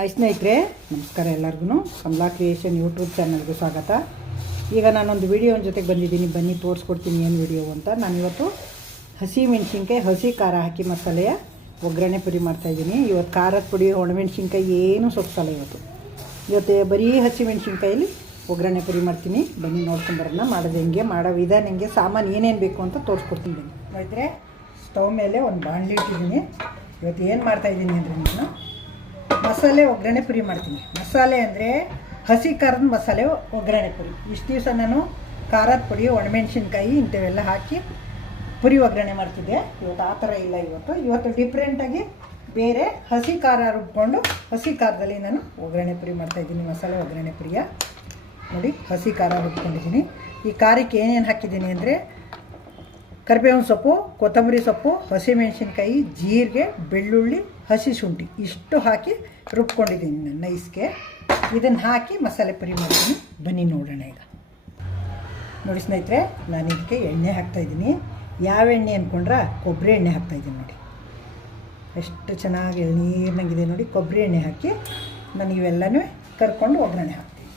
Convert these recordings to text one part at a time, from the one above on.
Hi ಸ್ನೇಹಿತರೆ, ನಮಸ್ಕಾರ ಎಲ್ಲರಿಗೂ. ಕಮಲಾ ಕ್ರಿಯೇಷನ್ ಯೂಟ್ಯೂಬ್ ಚಾನಲ್ಗೆ ಸ್ವಾಗತ. ಈಗ ನಾನೊಂದು ವಿಡಿಯೋನ ಜೊತೆಗೆ ಬಂದಿದ್ದೀನಿ, ಬನ್ನಿ ತೋರಿಸ್ಕೊಡ್ತೀನಿ ಏನು ವಿಡಿಯೋ ಅಂತ. ನಾನಿವತ್ತು ಹಸಿ ಮೆಣಸಿನ್ಕಾಯಿ ಹಸಿ ಖಾರ ಹಾಕಿ ಮಸಾಲೆಯ ಒಗ್ಗರಣೆ ಪುಡಿ ಮಾಡ್ತಾಯಿದ್ದೀನಿ. ಇವತ್ತು ಖಾರದ ಪುಡಿ ಒಣಮೆಣ್ಸಿನ್ಕಾಯಿ ಏನೂ ಸೊಪ್ಸಲ್ಲ. ಇವತ್ತು ಬರೀ ಹಸಿ ಮೆಣಸಿನ್ಕಾಯಲ್ಲಿ ಒಗ್ಗರಣೆ ಪುಡಿ ಮಾಡ್ತೀನಿ. ಬನ್ನಿ ನೋಡ್ಕೊಂಬರೋಣ ಮಾಡೋದು ಹೆಂಗೆ, ಮಾಡೋ ವಿಧಾನ ಹೆಂಗೆ, ಸಾಮಾನು ಏನೇನು ಬೇಕು ಅಂತ ತೋರಿಸ್ಕೊಡ್ತೀನಿ. ಬನ್ನಿ ನೋಡಿದ್ರೆ, ಸ್ಟವ್ ಮೇಲೆ ಒಂದು ಬಾಣಲಿ ಇಟ್ಟಿದ್ದೀನಿ. ಇವತ್ತು ಏನು ಮಾಡ್ತಾಯಿದ್ದೀನಿ ಅಂದರೆ ನಾನು ಮಸಾಲೆ ಒಗ್ಗರಣೆ ಪುಡಿ ಮಾಡ್ತೀನಿ. ಮಸಾಲೆ ಅಂದರೆ ಹಸಿ ಖಾರದ ಮಸಾಲೆ ಒಗ್ಗರಣೆ ಪುಡಿ. ಇಷ್ಟು ದಿವಸ ನಾನು ಖಾರದ ಪುಡಿ ಒಣಮೆಣ್ಸಿನ್ಕಾಯಿ ಇಂಥವೆಲ್ಲ ಹಾಕಿ ಪುರಿ ಒಗ್ಗರಣೆ ಮಾಡ್ತಿದ್ದೆ. ಇವತ್ತು ಆ ಥರ ಇಲ್ಲ. ಇವತ್ತು ಡಿಫ್ರೆಂಟಾಗಿ ಬೇರೆ ಹಸಿ ಖಾರ ರುಬ್ಕೊಂಡು ಹಸಿ ಖಾರದಲ್ಲಿ ನಾನು ಒಗ್ಗರಣೆ ಪುಡಿ ಮಾಡ್ತಾಯಿದ್ದೀನಿ. ಮಸಾಲೆ ಒಗ್ಗರಣೆ ಪುಡಿಯ ನೋಡಿ, ಹಸಿ ಖಾರ ರುಬ್ಕೊಂಡಿದ್ದೀನಿ. ಈ ಖಾರಕ್ಕೆ ಏನೇನು ಹಾಕಿದ್ದೀನಿ ಅಂದರೆ ಕರಿಬೇವಿನ ಸೊಪ್ಪು, ಕೊತ್ತಂಬರಿ ಸೊಪ್ಪು, ಹಸಿಮೆಣಸಿನ್ಕಾಯಿ, ಜೀರಿಗೆ, ಬೆಳ್ಳುಳ್ಳಿ, ಹಸಿ ಶುಂಠಿ ಇಷ್ಟು ಹಾಕಿ ರುಬ್ಕೊಂಡಿದ್ದೀನಿ ನಾನು ನೈಸ್ಗೆ. ಇದನ್ನು ಹಾಕಿ ಮಸಾಲೆ ಪುಡಿ ಮಾಡ್ತೀನಿ. ಬನ್ನಿ ನೋಡೋಣ. ಈಗ ನೋಡಿ ಸ್ನೇಹಿತರೆ, ನಾನು ಇದಕ್ಕೆ ಎಣ್ಣೆ ಹಾಕ್ತಾಯಿದ್ದೀನಿ. ಯಾವ ಎಣ್ಣೆ ಅಂದ್ಕೊಂಡ್ರೆ ಕೊಬ್ಬರಿ ಎಣ್ಣೆ ಹಾಕ್ತಾಯಿದ್ದೀನಿ. ನೋಡಿ ಎಷ್ಟು ಚೆನ್ನಾಗಿ ಎಳ್ನೀರಿನಾಗಿದೆ. ನೋಡಿ, ಕೊಬ್ಬರಿ ಎಣ್ಣೆ ಹಾಕಿ ನಾನು ಇವೆಲ್ಲನೂ ಕರ್ಕೊಂಡು ಒಗ್ಗರಣೆ ಹಾಕ್ತೀನಿ.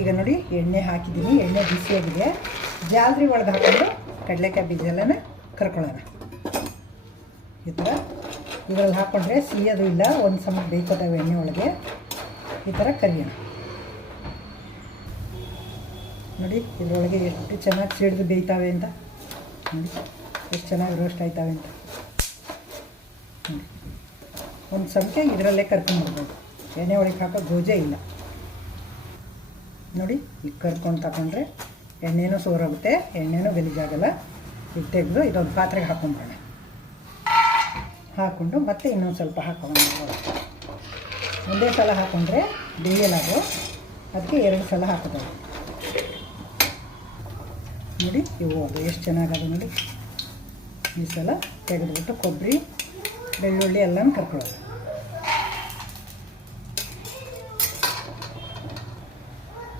ಈಗ ನೋಡಿ, ಎಣ್ಣೆ ಹಾಕಿದ್ದೀನಿ. ಎಣ್ಣೆ ಬಿಸಿಯಾಗಿದೆ. ಜಾಲ್ರಿ ಒಳಗೆ ಹಾಕ್ಕೊಂಡು ಕಡಲೆಕಾಯಿ ಬೀಜ ಎಲ್ಲನ ಕರ್ಕೊಳ್ಳೋಣ. ಈ ಥರ ಇದರಲ್ಲಿ ಹಾಕ್ಕೊಂಡ್ರೆ ಸಿಹಿಯೋದು ಇಲ್ಲ, ಒಂದು ಸಮ ಬೇಯ್ಕೋತಾವೆ ಎಣ್ಣೆ ಒಳಗೆ. ಈ ಥರ ಕರಿಯೋಣ. ನೋಡಿ, ಇದರೊಳಗೆ ಎಷ್ಟು ಚೆನ್ನಾಗಿ ಸಿಡಿದು ಬೇಯ್ತಾವೆ ಅಂತ. ನೋಡಿ ಎಷ್ಟು ಚೆನ್ನಾಗಿ ರೋಸ್ಟ್ ಆಯ್ತಾವೆ ಅಂತ. ನೋಡಿ, ಒಂದು ಸಮಕ್ಕೆ ಇದರಲ್ಲೇ ಕರ್ಕೊಂಡ್ಬಿಡ್ಬೋದು. ಎಣ್ಣೆ ಒಳಗೆ ಹಾಕೋ ಗೋಜೆ ಇಲ್ಲ. ನೋಡಿ, ಈಗ ಕರ್ಕೊಂಡು ತಗೊಂಡ್ರೆ ಎಣ್ಣೆನೂ ಸೋರೋಗುತ್ತೆ, ಎಣ್ಣೆನೂ ಗಲೀಜಾಗಲ್ಲ. ಈಗ ತೆಗೆದು ಇದೊಂದು ಪಾತ್ರೆಗೆ ಹಾಕೊಂಡ್ಬಿಡೋಣ. ಹಾಕ್ಕೊಂಡು ಮತ್ತೆ ಇನ್ನೊಂದು ಸ್ವಲ್ಪ ಹಾಕೋಣ. ಒಂದೇ ಸಲ ಹಾಕ್ಕೊಂಡ್ರೆ ಬೇಯಲಾಗೋ, ಅದಕ್ಕೆ 2 ಸಲ ಹಾಕೋದು. ನೋಡಿ, ಇವು ಅದು ಎಷ್ಟು ಚೆನ್ನಾಗದು. ನೋಡಿ, ಈ ಸಲ ತೆಗೆದುಬಿಟ್ಟು ಕೊಬ್ಬರಿ, ಬೆಳ್ಳುಳ್ಳಿ ಎಲ್ಲನೂ ಕರ್ಕೊಳ್ಳೋದು.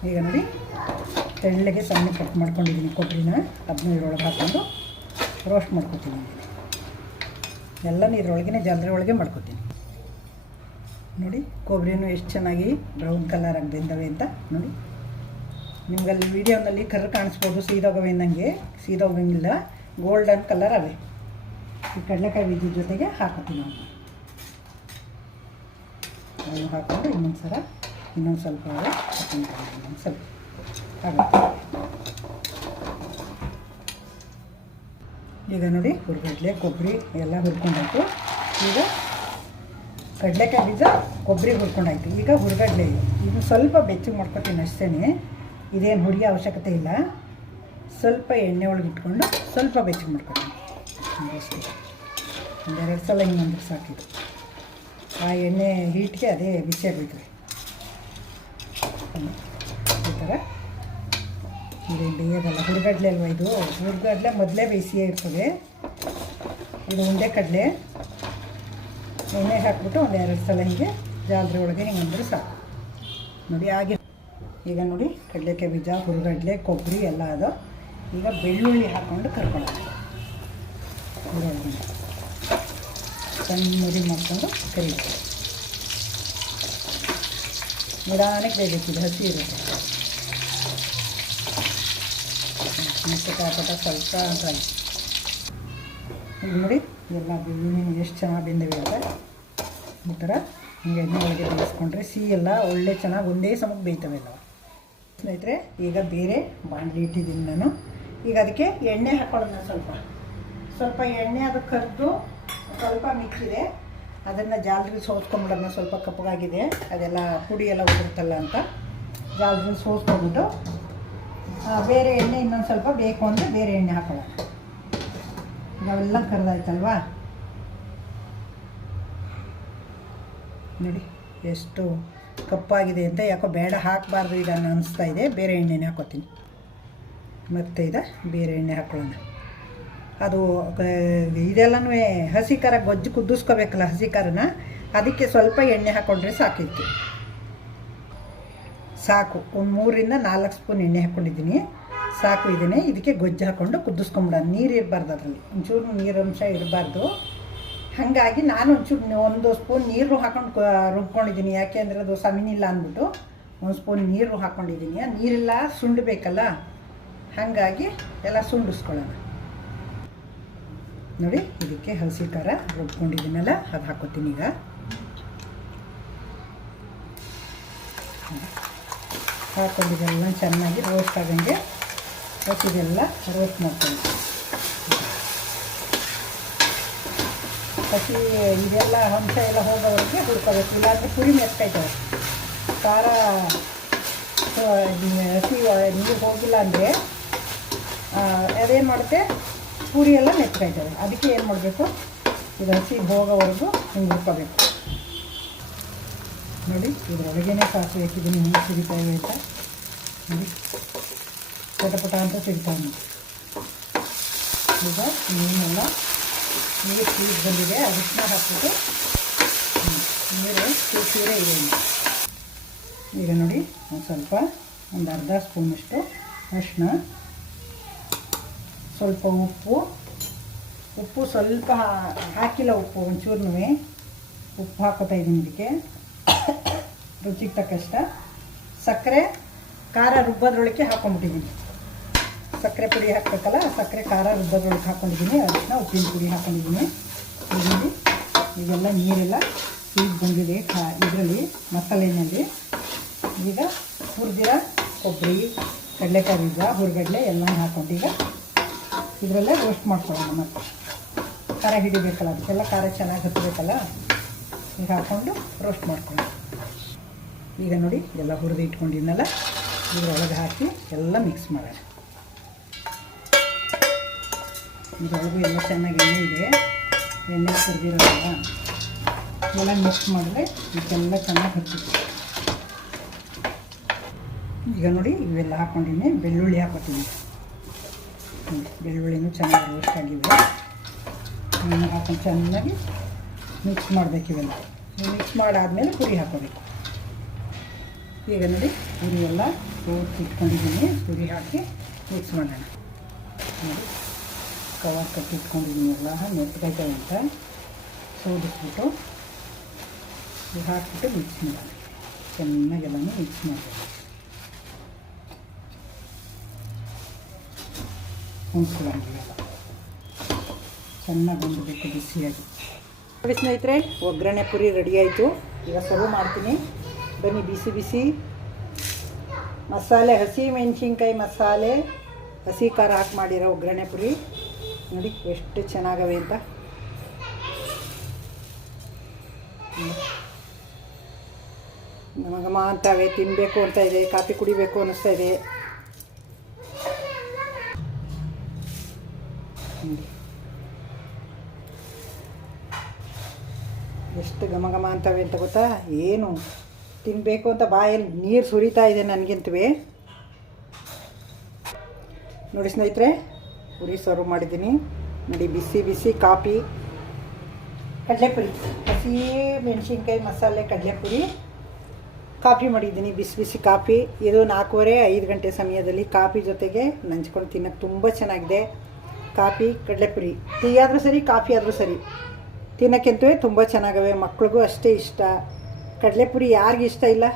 ಈಗ ನೋಡಿ, ತೆಳ್ಳಗೆ ಸಣ್ಣ ಕಟ್ ಮಾಡ್ಕೊಂಡಿದ್ದೀನಿ ಕೊಬ್ಬರಿನ. ಅದನ್ನ ಇದ್ರೊಳಗೆ ಹಾಕ್ಕೊಂಡು ರೋಸ್ಟ್ ಮಾಡ್ಕೊತೀನಿ. ಎಲ್ಲನೂ ಇದ್ರೊಳಗೆ ಜಾಲರಿ ಒಳಗೆ ಮಾಡ್ಕೊತೀನಿ. ನೋಡಿ, ಕೊಬ್ಬರಿನೂ ಎಷ್ಟು ಚೆನ್ನಾಗಿ ಬ್ರೌನ್ ಕಲರ್ ಆಗಿ ಬೆಂದವೆ ಅಂತ. ನೋಡಿ, ನಿಮ್ಗಲ್ಲಿ ವೀಡಿಯೋನಲ್ಲಿ ಕರ್ರ ಕಾಣಿಸ್ಬೋದು, ಸೀದೋಗವೆ ನಂಗೆ. ಸೀದೋಗಂಗಿಲ್ಲ, ಗೋಲ್ಡನ್ ಕಲರ್ ಅವೆ. ಈ ಕಡಲೆಕಾಯಿ ಬೀಜದ ಜೊತೆಗೆ ಹಾಕೋತೀನಿ. ನಾವು ಹಾಕ್ಕೊಂಡು ಇನ್ನೊಂದು ಸ್ವಲ್ಪ ಹಾಕ್ಕೊಂತೀನಿ. ಇನ್ನೊಂದು ಸ್ವಲ್ಪ ಆಗುತ್ತೆ. ಈಗ ನೋಡಿ, ಹುರ್ಗಡ್ಲೆ ಕೊಬ್ಬರಿ ಎಲ್ಲ ಹುರ್ಕೊಂಡಾಯ್ತು. ಈಗ ಕಡಲೆಕಾಯಿ ಬೀಜ ಕೊಬ್ಬರಿ ಹುರ್ಕೊಂಡಾಯ್ತು. ಈಗ ಹುರ್ಗಡ್ಲೆ ಇದು ಸ್ವಲ್ಪ ಬೆಚ್ಚಗೆ ಮಾಡ್ಕೊತೀನಿ ಅಷ್ಟೇ. ಇದೇನು ಹುರಿಯೋ ಅವಶ್ಯಕತೆ ಇಲ್ಲ. ಸ್ವಲ್ಪ ಎಣ್ಣೆ ಒಳಗೆ ಇಟ್ಕೊಂಡು ಸ್ವಲ್ಪ ಬೆಚ್ಚಗೆ ಮಾಡ್ಕೊತೀನಿ ಅಷ್ಟೇ. 1-2 ಸಲ ಹಿಂಗೆ ಸಾಕಿದ್ದು. ಆ ಎಣ್ಣೆ ಹೀಟ್ಗೆ ಅದೇ ಬಿಸಿಯಾಗಬೇಕು. ಈ ಥರ ಇದೇನು ಬೇಯೋದಲ್ಲ. ಹುರ್ಗಡ್ಲೆ ಅಲ್ವ ಇದು. ಹುರ್ಗಡ್ಲೆ ಮೊದಲೇ ಬೇಯಿಸಿಯೇ ಇರ್ತದೆ. ಇದು ಉಂಡೆ ಕಡಲೆ. ಎಣ್ಣೆ ಹಾಕ್ಬಿಟ್ಟು 1-2 ಸಲ ಹೀಗೆ ಜಾಲರಿ ಒಳಗೆ ಹಿಂಗೆ ಅಂದರೆ ಸಾಕು. ನೋಡಿ ಹಾಗೆ. ಈಗ ನೋಡಿ, ಕಡಲೆಕಾಯಿ ಬೀಜ, ಹುರ್ಗಡ್ಲೆ, ಕೊಬ್ಬರಿ ಎಲ್ಲ ಅದು. ಈಗ ಬೆಳ್ಳುಳ್ಳಿ ಹಾಕ್ಕೊಂಡು ಕರ್ಕೊಳ್ಳೋಣ. ಹುರ್ಗಡ್ಲೆ ಸಣ್ಣ ಮುರಿ ಮಾಡ್ಕೊಂಡು ಕರಿಬೇಕು. ನಿಧಾನಕ್ಕೆ ಬೇಯ್ಬೇಕಿದೆ, ಹಸಿ ಇರುತ್ತೆ. ಮೆಣಸಿನಕಾಯಿ ಸ್ವಲ್ಪ ಫ್ರೈ. ನೋಡಿ, ಎಲ್ಲ ಬೆಳ್ಳುಳ್ಳಿ ಎಷ್ಟು ಚೆನ್ನಾಗಿ ಬೆಂದಿವೆ ಅಂತ. ಈ ಥರ ಹಿಂಗೆ ಎಣ್ಣೆ ಒಳಗೆ ಬೇಯಿಸ್ಕೊಂಡ್ರೆ ಸಿಹಿ ಎಲ್ಲ ಒಳ್ಳೆ ಚೆನ್ನಾಗಿ ಒಂದೇ ಸಮಕ್ಕೆ ಬೇಯ್ತವೆಲ್ಲ. ಸ್ನೇಹಿತರೆ, ಈಗ ಬೇರೆ ಬಾಣಲಿ ಇಟ್ಟಿದ್ದೀನಿ ನಾನು. ಈಗ ಅದಕ್ಕೆ ಎಣ್ಣೆ ಹಾಕ್ಕೊಳ್ಳೋಣ. ಸ್ವಲ್ಪ ಎಣ್ಣೆ ಅದಕ್ಕೆ ಕರೆದು ಸ್ವಲ್ಪ ಮಿಕ್ಕಿದೆ. ಅದನ್ನು ಜಾಲರಿ ಸೋಸ್ಕೊಂಡ್ಬಿಡೋಣ. ಸ್ವಲ್ಪ ಕಪ್ಪಗಾಗಿದೆ, ಅದೆಲ್ಲ ಪುಡಿ ಎಲ್ಲ ಉದುರುತ್ತಲ್ಲ ಅಂತ ಜಾಲರಿ ಸೋಸ್ಕೊಂಡ್ಬಿಟ್ಟು ಬೇರೆ ಎಣ್ಣೆ ಇನ್ನೊಂದು ಸ್ವಲ್ಪ ಬೇಕು ಅಂದರೆ ಬೇರೆ ಎಣ್ಣೆ ಹಾಕೊಳ್ಳೋಣ. ನಾವೆಲ್ಲ ಕರೆದಾಯ್ತಲ್ವಾ. ನೋಡಿ ಎಷ್ಟು ಕಪ್ಪಾಗಿದೆ ಅಂತ. ಯಾಕೋ ಬೇಡ, ಹಾಕಬಾರ್ದು ಈಗ ಅನ್ನಿಸ್ತಾ ಇದೆ. ಬೇರೆ ಎಣ್ಣೆನೇ ಹಾಕೋತೀನಿ. ಮತ್ತು ಬೇರೆ ಎಣ್ಣೆ ಹಾಕೊಳ್ಳೋಣ. ಅದು ಇದೆಲ್ಲನೂ ಹಸಿ ಖಾರ ಗೊಜ್ಜು ಕುದಿಸ್ಕೋಬೇಕಲ್ಲ ಹಸಿ ಖಾರನ. ಅದಕ್ಕೆ ಸ್ವಲ್ಪ ಎಣ್ಣೆ ಹಾಕ್ಕೊಂಡ್ರೆ ಸಾಕಿತ್ತು. ಸಾಕು, ಒಂದು 3-4 ಸ್ಪೂನ್ ಎಣ್ಣೆ ಹಾಕ್ಕೊಂಡಿದ್ದೀನಿ. ಸಾಕು. ಇದಕ್ಕೆ ಗೊಜ್ಜು ಹಾಕ್ಕೊಂಡು ಕುದಿಸ್ಕೊಂಬಿಡೋಣ. ನೀರು ಇರಬಾರ್ದು, ಅದರಲ್ಲಿ ಒಂಚೂರು ನೀರಂಶ ಇರಬಾರ್ದು. ಹಾಗಾಗಿ ನಾನು ಒಂಚೂರು ಒಂದು ಸ್ಪೂನ್ ನೀರು ಹಾಕೊಂಡು ರುಬ್ಕೊಂಡಿದ್ದೀನಿ. ಯಾಕೆ ಅಂದರೆ ಅದು ಸಮಿನಿಲ್ಲ ಅಂದ್ಬಿಟ್ಟು ಒಂದು ಸ್ಪೂನ್ ನೀರು ಹಾಕ್ಕೊಂಡಿದ್ದೀನಿ. ನೀರೆಲ್ಲ ಸುಂಡಬೇಕಲ್ಲ, ಹಾಗಾಗಿ ಎಲ್ಲ ಸುಂಡಿಸ್ಕೊಳ್ಳೋಣ. ನೋಡಿ, ಇದಕ್ಕೆ ಹಸಿ ಖಾರ ರುಬ್ಕೊಂಡಿದ್ದೀನಲ್ಲ ಅದು ಹಾಕೋತೀನಿ. ಈಗ ಹಾಕ್ಕೊಂಡಿದ್ದೆಲ್ಲ ಚೆನ್ನಾಗಿ ರೋಸ್ಟ್ ಆಗಂಗೆ ಹಸಿದೆಲ್ಲ ರೋಸ್ಟ್ ಮಾಡ್ಕೊಳ್ಳಿ. ಹಸಿ ಇದೆಲ್ಲ ಹಂಸ ಎಲ್ಲ ಹೋಗೋವರೆಗೆ ಹುರ್ಕೋಬೇಕು, ಇಲ್ಲಾಂದರೆ ಪುರಿ ಮೆತ್ಕೈತವೆ. ಖಾರ ಹಸಿ ನೀರು ಹೋಗಿಲ್ಲ ಅಂದರೆ ಅದೇನು ಮಾಡುತ್ತೆ, ಪೂರಿ ಎಲ್ಲ ಮೆತ್ಕೈತವೆ. ಅದಕ್ಕೆ ಏನು ಮಾಡಬೇಕು, ಇದು ಹಸಿ ಹೋಗೋವರೆಗೂ ಹಿಂಗೆ ಹುರ್ಕೋಬೇಕು. ನೋಡಿ, ಇದರೊಳಗೇನೆ ಸಾಸಿವೆ ಹಾಕಿದ್ದೀನಿ, ಹಿಂಗೆ ಸಿಡಿತಾ ಇವೆ ಅಂತ ನೋಡಿ, ಪಟ ಅಂತ ಸಿಗ್ತಾವೆ. ಈಗ ನೀರೆಲ್ಲ ನೀರು ಸೀದು ಬಂದಿದೆ, ಅರಿಶಿನ ಹಾಕ್ಬಿಟ್ಟು ನೀರು ಸೀರೆ ಇದೆ. ಈಗ ನೋಡಿ, ಒಂದು ಅರ್ಧ ಸ್ಪೂನಷ್ಟು ಅರಿಶಿನ, ಸ್ವಲ್ಪ ಉಪ್ಪು ಸ್ವಲ್ಪ ಹಾಕಿಲ್ಲ, ಉಪ್ಪು ಒಂಚೂರು ಉಪ್ಪು ಹಾಕೋತಾ ಇದ್ದೀನಿ. ಇದಕ್ಕೆ ರುಚಿಗೆ ತಕ್ಕಷ್ಟ ಸಕ್ಕರೆ, ಖಾರ ರುಬ್ಬೋದ್ರೊಳಗೆ ಹಾಕ್ಕೊಂಡ್ಬಿಟ್ಟಿದ್ದೀನಿ. ಸಕ್ಕರೆ ಪುಡಿ ಹಾಕಬೇಕಲ್ಲ, ಸಕ್ಕರೆ ಖಾರ ರುಬ್ಬೋದ್ರೊಳಗೆ ಹಾಕ್ಕೊಂಡಿದ್ದೀನಿ. ಅರಿಶಿನ, ಉಪ್ಪಿನ ಪುಡಿ ಹಾಕ್ಕೊಂಡಿದ್ದೀನಿ. ಇದೆಲ್ಲ ನೀರೆಲ್ಲ ಸೀದ್ ಬಂದಿದೆ ಇದರಲ್ಲಿ ಮಸಾಲೆನಲ್ಲಿ. ಈಗ ಹುರಿದಿರ ಕೊಬ್ಬರಿ, ಕಡಲೆಕಾಯಿ ಬೀಜ, ಹುರಿಗಡಲೆ ಎಲ್ಲ ಹಾಕ್ಕೊಂಡು ಈಗ ಇದರಲ್ಲೇ ರೋಸ್ಟ್ ಮಾಡ್ಕೊಳ್ಳೋಣ. ಮತ್ತು ಖಾರ ಹಿಡಿಬೇಕಲ್ಲ, ಅದಕ್ಕೆಲ್ಲ ಖಾರ ಚೆನ್ನಾಗಿ ಹತ್ತಬೇಕಲ್ಲ, ಈಗ ಹಾಕ್ಕೊಂಡು ರೋಸ್ಟ್ ಮಾಡ್ಕೊಳ್ಳೋಣ. ಈಗ ನೋಡಿ, ಎಲ್ಲ ಹುರಿದು ಇಟ್ಕೊಂಡಿದ್ನಲ್ಲ, ಇದರೊಳಗೆ ಹಾಕಿ ಎಲ್ಲ ಮಿಕ್ಸ್ ಮಾಡೋಣ. ಇದರೊಳಗೂ ಎಲ್ಲ ಚೆನ್ನಾಗಿ ಎಣ್ಣೆ ಇದೆ, ಎಣ್ಣೆ ಹುರಿದಿರೋಲ್ಲ, ಎಲ್ಲ ಮಿಕ್ಸ್ ಮಾಡಿದ್ರೆ ಇದಕ್ಕೆಲ್ಲ ಚೆನ್ನಾಗಿ ಹತ್ತಿದೆ. ಈಗ ನೋಡಿ, ಇವೆಲ್ಲ ಹಾಕ್ಕೊಂಡಿದ್ದೀನಿ. ಬೆಳ್ಳುಳ್ಳಿ ಹಾಕೋತೀನಿ. ಬೆಳ್ಳುಳ್ಳಿನೂ ಚೆನ್ನಾಗಿ ರೋಸ್ಟ್ ಆಗಿವೆ. ಹಾಕೊಂಡು ಚೆನ್ನಾಗಿ ಮಿಕ್ಸ್ ಮಾಡಬೇಕು. ಇವೆಲ್ಲ ಮಿಕ್ಸ್ ಮಾಡಾದಮೇಲೆ ಪುರಿ ಹಾಕೋಬೇಕು. ಈಗ ನೋಡಿ, ಪುರಿ ಎಲ್ಲ ರೋಸ್ಟ್ ಇಟ್ಕೊಂಡಿದ್ದೀನಿ, ಪುರಿ ಹಾಕಿ ಮಿಕ್ಸ್ ಮಾಡೋಣ. ನೋಡಿ, ಕವರ್ ಕಟ್ಟಿಟ್ಕೊಂಡಿದ್ದೀನಿ, ಎಲ್ಲ ಮೆತ್ತಗೈತವೆ ಅಂತ ಸೋದಿಸ್ಬಿಟ್ಟು ಇದು ಹಾಕ್ಬಿಟ್ಟು ಮಿಕ್ಸ್ ಮಾಡೋಣ. ಚೆನ್ನಾಗೆಲ್ಲನೂ ಮಿಕ್ಸ್ ಮಾಡಬೇಕು. ಹೊಂದ್ಕೊಳ್ಳೋಂಗಿಲ್ಲ, ಚೆನ್ನಾಗಿ ಹೊಂದಬೇಕು ಬಿಸಿಯಾಗಿ. ನೋಡಿ ಸ್ನೇಹಿತರೆ, ಒಗ್ಗರಣೆ ಪುರಿ ರೆಡಿ ಆಯಿತು. ಈಗ ಸರ್ವ್ ಮಾಡ್ತೀನಿ. ಬನ್ನಿ, ಬಿಸಿ ಬಿಸಿ ಮಸಾಲೆ, ಹಸಿ ಮೆಣಸಿನ್ಕಾಯಿ ಮಸಾಲೆ, ಹಸಿ ಖಾರ ಹಾಕಿ ಮಾಡಿರೋ ಒಗ್ಗರಣೆ ಪುರಿ ನೋಡಿ ಎಷ್ಟು ಚೆನ್ನಾಗವೆ ಅಂತ. ನಮಗಮ್ಮ ಅಂತವೆ, ತಿನ್ನಬೇಕು ಅಂತ ಇದೆ, ಕಾಫಿ ಕುಡಿಬೇಕು ಅನ್ನಿಸ್ತಾ ಇದೆ. ಎಷ್ಟು ಘಮ ಘಮ ಅಂತವೆ ಅಂತ ಗೊತ್ತಾ, ಏನು ತಿನ್ನಬೇಕು ಅಂತ ಬಾಯಲ್ಲಿ ನೀರು ಸುರಿತಾ ಇದೆ ನನಗಂತವೇ. ನೋಡಿ ಸ್ನೇಹಿತರೆ, ಪುರಿ ಸರ್ವ್ ಮಾಡಿದ್ದೀನಿ. ನೋಡಿ, ಬಿಸಿ ಬಿಸಿ ಕಾಫಿ, ಕಡಲೆಪುರಿ, ಹಸಿ ಮೆಣಸಿನ್ಕಾಯಿ ಮಸಾಲೆ ಕಡಲೆಪುರಿ ಕಾಫಿ ಮಾಡಿದ್ದೀನಿ. ಬಿಸಿ ಬಿಸಿ ಕಾಫಿ. ಇದು 4:30-5 ಗಂಟೆ ಸಮಯದಲ್ಲಿ ಕಾಫಿ ಜೊತೆಗೆ ನಂಚ್ಕೊಂಡು ತಿನ್ನೋಕ್ಕೆ ತುಂಬ ಚೆನ್ನಾಗಿದೆ. ಕಾಫಿ ಕಡಲೆಪುರಿ, ಟೀ ಆದರೂ ಸರಿ, ಕಾಫಿ ಆದರೂ ಸರಿ, ತಿನ್ನೋಕ್ಕಂತೂ ತುಂಬ ಚೆನ್ನಾಗವೆ. ಮಕ್ಳಿಗೂ ಅಷ್ಟೇ ಇಷ್ಟ. ಕಡಲೆಪುರಿ ಯಾರಿಗೆ ಇಷ್ಟ ಇಲ್ಲ?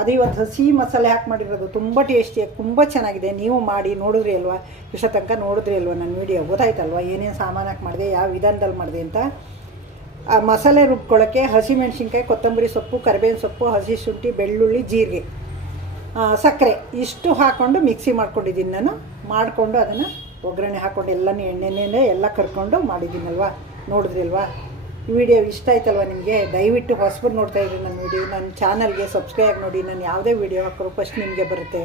ಅದು ಇವತ್ತು ಹಸಿ ಮಸಾಲೆ ಹಾಕಿ ಮಾಡಿರೋದು, ತುಂಬ ಟೇಸ್ಟಿಯಾಗಿ ತುಂಬ ಚೆನ್ನಾಗಿದೆ. ನೀವು ಮಾಡಿ ನೋಡಿದ್ರಿ ಅಲ್ವಾ, ಇಷ್ಟ ತನಕ ನೋಡಿದ್ರಿ ಅಲ್ವಾ ನನ್ನ ವೀಡಿಯೋ, ಗೊತ್ತಾಯ್ತಲ್ವ ಏನೇನು ಸಾಮಾನು ಹಾಕಿ ಮಾಡಿದೆ, ಯಾವ ವಿಧಾನದಲ್ಲಿ ಮಾಡಿದೆ ಅಂತ. ಆ ಮಸಾಲೆ ರುಬ್ಕೊಳ್ಳೋಕ್ಕೆ ಹಸಿಮೆಣ್ಸಿನ್ಕಾಯಿ, ಕೊತ್ತಂಬರಿ ಸೊಪ್ಪು, ಕರಿಬೇವಿನ ಸೊಪ್ಪು, ಹಸಿ ಶುಂಠಿ, ಬೆಳ್ಳುಳ್ಳಿ, ಜೀರಿಗೆ, ಸಕ್ಕರೆ ಇಷ್ಟು ಹಾಕ್ಕೊಂಡು ಮಿಕ್ಸಿ ಮಾಡ್ಕೊಂಡಿದ್ದೀನಿ ನಾನು. ಮಾಡಿಕೊಂಡು ಅದನ್ನು ಒಗ್ಗರಣೆ ಹಾಕ್ಕೊಂಡು ಎಲ್ಲನೂ ಎಣ್ಣೆನೇ ಎಲ್ಲ ಕರ್ಕೊಂಡು ಮಾಡಿದ್ದೀನಲ್ವ, ನೋಡಿದ್ರಿ ಅಲ್ವಾ. ಈ ವಿಡಿಯೋ ಇಷ್ಟ ಆಯ್ತಲ್ವ ನಿಮಗೆ? ದಯವಿಟ್ಟು ಹೊಸಬರು ನೋಡ್ತಾಯಿದ್ರಿ ನನ್ನ ವೀಡಿಯೋ, ನನ್ನ ಚಾನಲ್ಗೆ ಸಬ್ಸ್ಕ್ರೈಬ್ ನೋಡಿ. ನಾನು ಯಾವುದೇ ವೀಡಿಯೋ ಹಾಕೋರು ಫಸ್ಟ್ ನಿಮಗೆ ಬರುತ್ತೆ.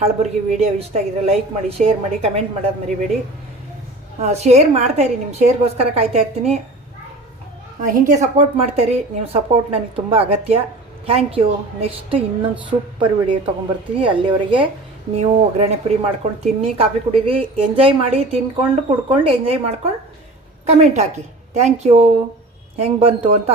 ಹಳಬರಿಗೆ ವಿಡಿಯೋ ಇಷ್ಟ ಆಗಿದ್ರೆ ಲೈಕ್ ಮಾಡಿ, ಶೇರ್ ಮಾಡಿ, ಕಮೆಂಟ್ ಮಾಡೋದು ಮರಿಬೇಡಿ. ಶೇರ್ ಮಾಡ್ತಾಯಿರಿ, ನಿಮ್ಮ ಶೇರ್ಗೋಸ್ಕರ ಕಾಯ್ತಾ ಇರ್ತೀನಿ. ಹೀಗೆ ಸಪೋರ್ಟ್ ಮಾಡ್ತಾಯಿರಿ, ನಿಮ್ಮ ಸಪೋರ್ಟ್ ನನಗೆ ತುಂಬ ಅಗತ್ಯ. Thank you. ನೆಕ್ಸ್ಟ್ ಇನ್ನೊಂದು ಸೂಪರ್ ವಿಡಿಯೋ ತೊಗೊಂಬರ್ತೀನಿ. ಅಲ್ಲಿವರೆಗೆ ನೀವು ಒಗ್ಗರಣೆ ಪುರಿ ಮಾಡ್ಕೊಂಡು ತಿನ್ನಿ, ಕಾಫಿ ಕುಡೀರಿ, ಎಂಜಾಯ್ ಮಾಡಿ, ತಿನ್ಕೊಂಡು ಕುಡ್ಕೊಂಡು ಎಂಜಾಯ್ ಮಾಡ್ಕೊಂಡು ಕಮೆಂಟ್ ಹಾಕಿ. Thank you. ಹೆಂಗೆ ಬಂತು ಅಂತ.